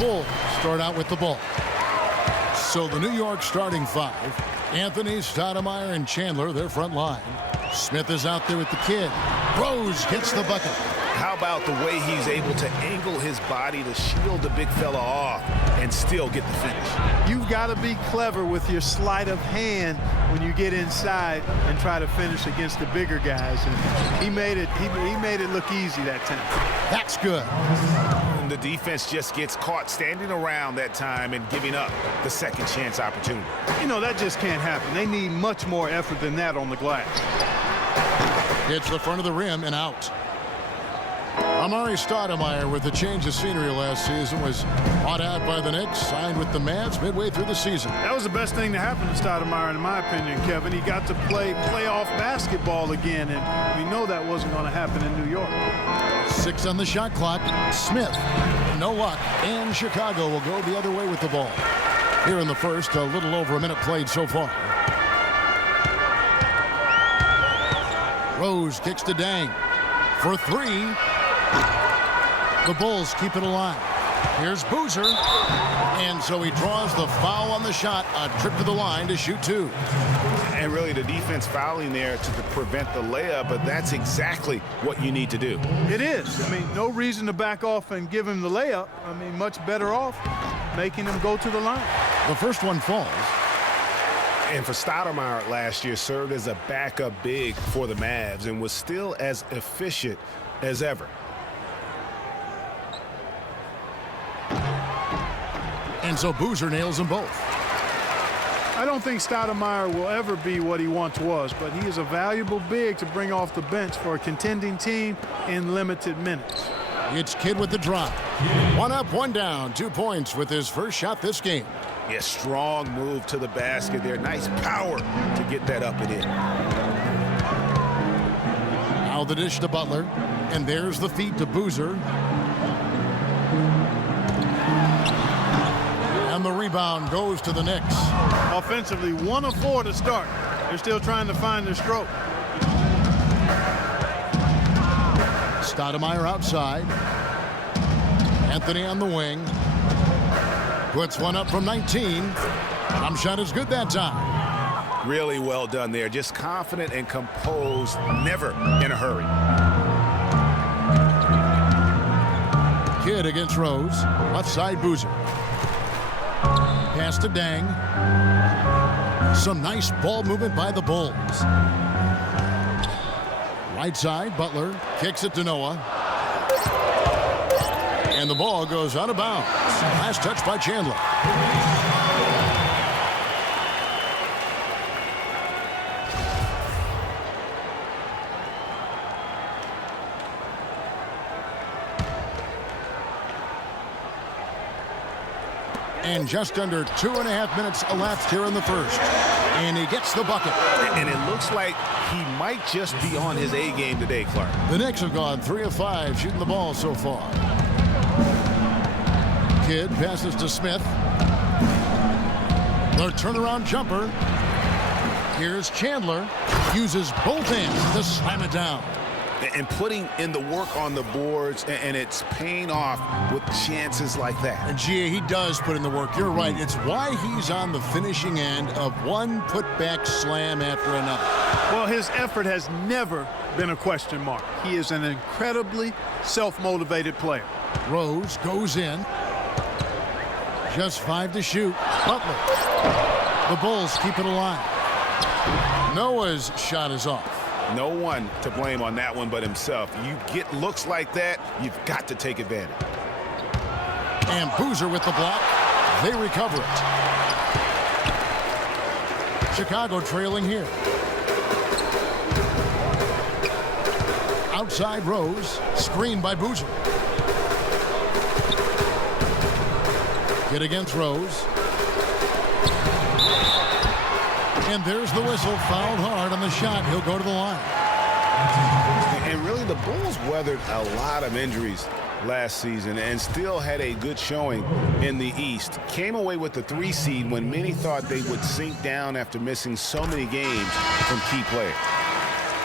Bulls start out with the ball. So the New York starting five, Anthony, Stoudemire, and Chandler, their front line. Smith is out there with the kid. Rose gets the bucket. How about the way he's able to angle his body to shield the big fella off and still get the finish? You've got to be clever with your sleight of hand when you get inside and try to finish against the bigger guys. And he made it look easy that time. That's good. And the defense just gets caught standing around that time and giving up the second chance opportunity. You know, that just can't happen. They need much more effort than that on the glass. Hits the front of the rim and out. Amari Stoudemire, with the change of scenery last season, was bought out by the Knicks, signed with the Mavs midway through the season. That was the best thing to happen to Stoudemire, in my opinion, Kevin. He got to play playoff basketball again, and we know that wasn't going to happen in New York. 6 on the shot clock. Smith, no luck, and Chicago will go the other way with the ball. Here in the first, a little over a minute played so far. Rose kicks to Dang for 3. The Bulls keep it alive. Here's Boozer. And so he draws the foul on the shot. A trip to the line to shoot 2. And really the defense fouling there to prevent the layup, but that's exactly what you need to do. It is. I mean, no reason to back off and give him the layup. I mean, much better off making him go to the line. The first one falls. And for Stoudemire last year, served as a backup big for the Mavs and was still as efficient as ever. And so Boozer nails them both. I don't think Stoudemire will ever be what he once was, but he is a valuable big to bring off the bench for a contending team in limited minutes. It's Kidd with the drop. 1 up, 1 down. 2 points with his first shot this game. Yeah, strong move to the basket there. Nice power to get that up and in. Now the dish to Butler. And there's the feed to Boozer. And the rebound goes to the Knicks. Offensively, 1 of 4 to start. They're still trying to find their stroke. Stoudemire outside. Anthony on the wing. Puts one up from 19. Jump shot is good that time. Really well done there. Just confident and composed, never in a hurry. Kidd against Rose. Left side Boozer. Pass to Dang. Some nice ball movement by the Bulls. Right side, Butler kicks it to Noah. And the ball goes out of bounds. Last touch by Chandler. And just under 2.5 minutes elapsed here in the first. And he gets the bucket. And it looks like he might just be on his A game today, Clark. The Knicks have gone 3 of 5 shooting the ball so far. Kidd passes to Smith. The turnaround jumper. Here's Chandler. Uses both hands to slam it down. And putting in the work on the boards, and it's paying off with chances like that. And Gia, he does put in the work. You're right. It's why he's on the finishing end of one putback slam after another. Well, his effort has never been a question mark. He is an incredibly self-motivated player. Rose goes in. Just 5 to shoot. Butler. The Bulls keep it alive. Noah's shot is off. No one to blame on that one but himself. You get looks like that, you've got to take advantage. And Boozer with the block. They recover it. Chicago trailing here. Outside Rose. Screen by Boozer. Kidd against Rose. And there's the whistle. Fouled hard on the shot. He'll go to the line. And really, the Bulls weathered a lot of injuries last season and still had a good showing in the East. Came away with the 3 seed when many thought they would sink down after missing so many games from key players.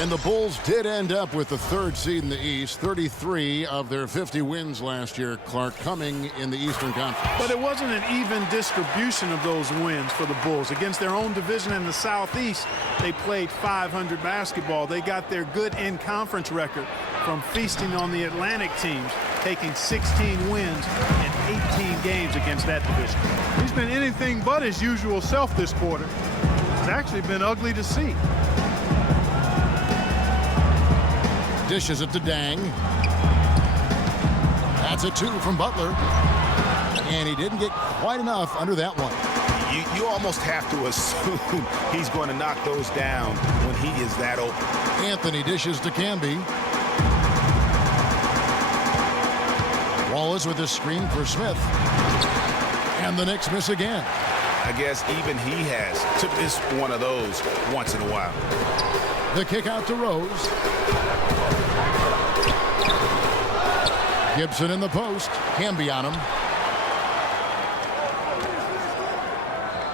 And the Bulls did end up with the 3rd seed in the East. 33 of their 50 wins last year, Clark, coming in the Eastern Conference. But it wasn't an even distribution of those wins for the Bulls. Against their own division in the Southeast, they played .500 basketball. They got their good in-conference record from feasting on the Atlantic teams, taking 16 wins in 18 games against that division. He's been anything but his usual self this quarter. It's actually been ugly to see. Dishes it to Dang. That's a 2 from Butler. And he didn't get quite enough under that one. You almost have to assume he's going to knock those down when he is that open. Anthony dishes to Camby. Wallace with his screen for Smith. And the Knicks miss again. I guess even he has to miss one of those once in a while. The kick out to Rose. Gibson in the post. Camby on him.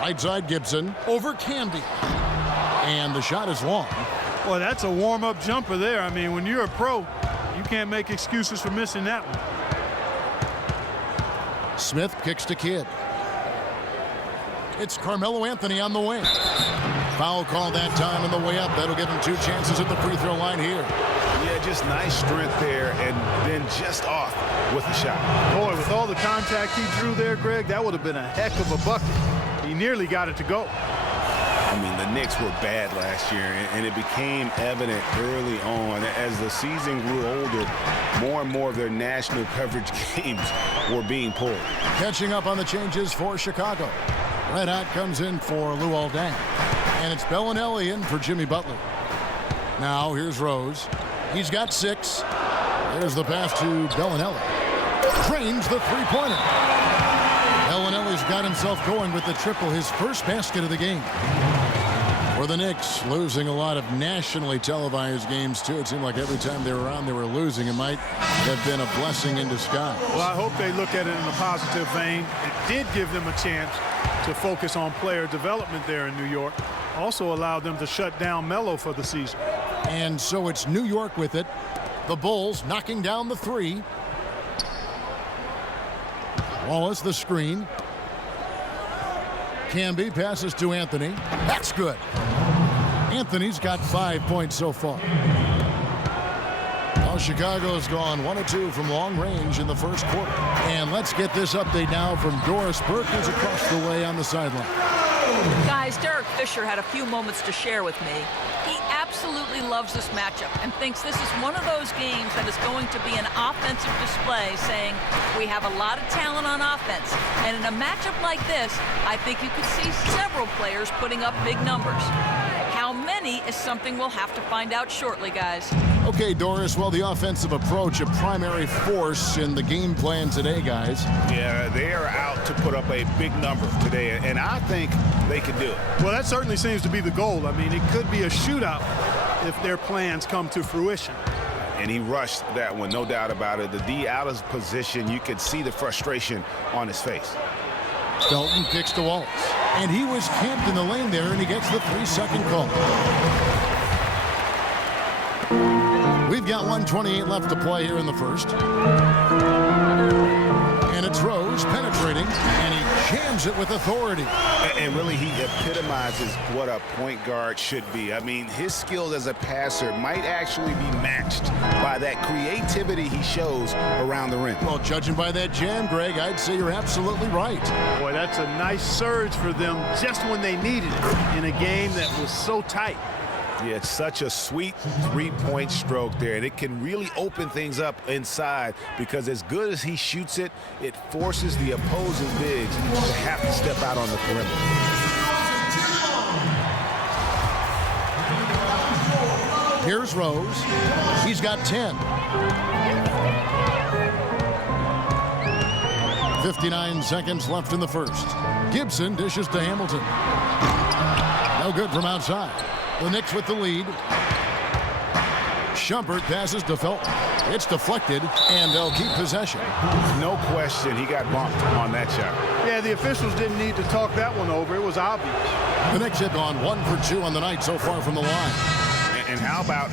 Right side Gibson over Camby. And the shot is long. Well, that's a warm-up jumper there. I mean, when you're a pro, you can't make excuses for missing that one. Smith kicks to Kidd. It's Carmelo Anthony on the wing. Foul call that time on the way up. That'll give him 2 chances at the free throw line here. Yeah, just nice strength there and then just off with the shot. Boy, with all the contact he drew there, Greg, that would have been a heck of a bucket. He nearly got it to go. I mean, the Knicks were bad last year, and it became evident early on. As the season grew older, more and more of their national coverage games were being pulled. Catching up on the changes for Chicago. Red Hot comes in for Luol Deng. And it's Bellinelli in for Jimmy Butler. Now here's Rose. He's got 6. There's the pass to Bellinelli. Drains the three-pointer. Bellinelli's got himself going with the triple, his first basket of the game. For the Knicks, losing a lot of nationally televised games, too. It seemed like every time they were on, they were losing. It might have been a blessing in disguise. Well, I hope they look at it in a positive vein. It did give them a chance to focus on player development there in New York. Also allowed them to shut down Melo for the season. And so it's New York with it. The Bulls knocking down the 3. Wallace the screen. Camby passes to Anthony. That's good. Anthony's got 5 points so far. Well, Chicago's gone 1 of 2 from long range in the first quarter. And let's get this update now from Doris Burke, who's across the way on the sideline. Guys, Derrick Fisher had a few moments to share with me. He absolutely loves this matchup and thinks this is one of those games that is going to be an offensive display, saying we have a lot of talent on offense. And in a matchup like this, I think you could see several players putting up big numbers. How many is something we'll have to find out shortly, guys. Okay, Doris, well, the offensive approach, a primary force in the game plan today, guys. Yeah, they are out to put up a big number today, and I think they can do it. Well, that certainly seems to be the goal. I mean, it could be a shootout if their plans come to fruition. And he rushed that one, no doubt about it. The D out of position, you could see the frustration on his face. Felton kicks to Wallace. And he was camped in the lane there, and he gets the 3-second call. We've got 1:28 left to play here in the first. And it's Rose penetrating, and he jams it with authority. And really, he epitomizes what a point guard should be. I mean, his skills as a passer might actually be matched by that creativity he shows around the rim. Well, judging by that jam, Greg, I'd say you're absolutely right. Boy, that's a nice surge for them just when they needed it in a game that was so tight. Yeah, it's such a sweet three-point stroke there, and it can really open things up inside because as good as he shoots it, it forces the opposing bigs to have to step out on the perimeter. Here's Rose. He's got 10. 59 seconds left in the first. Gibson dishes to Hamilton. No good from outside. The Knicks with the lead. Shumpert passes to Felton. It's deflected, and they'll keep possession. No question, he got bumped on that shot. Yeah, the officials didn't need to talk that one over. It was obvious. The Knicks have gone 1 for 2 on the night so far from the line. And how about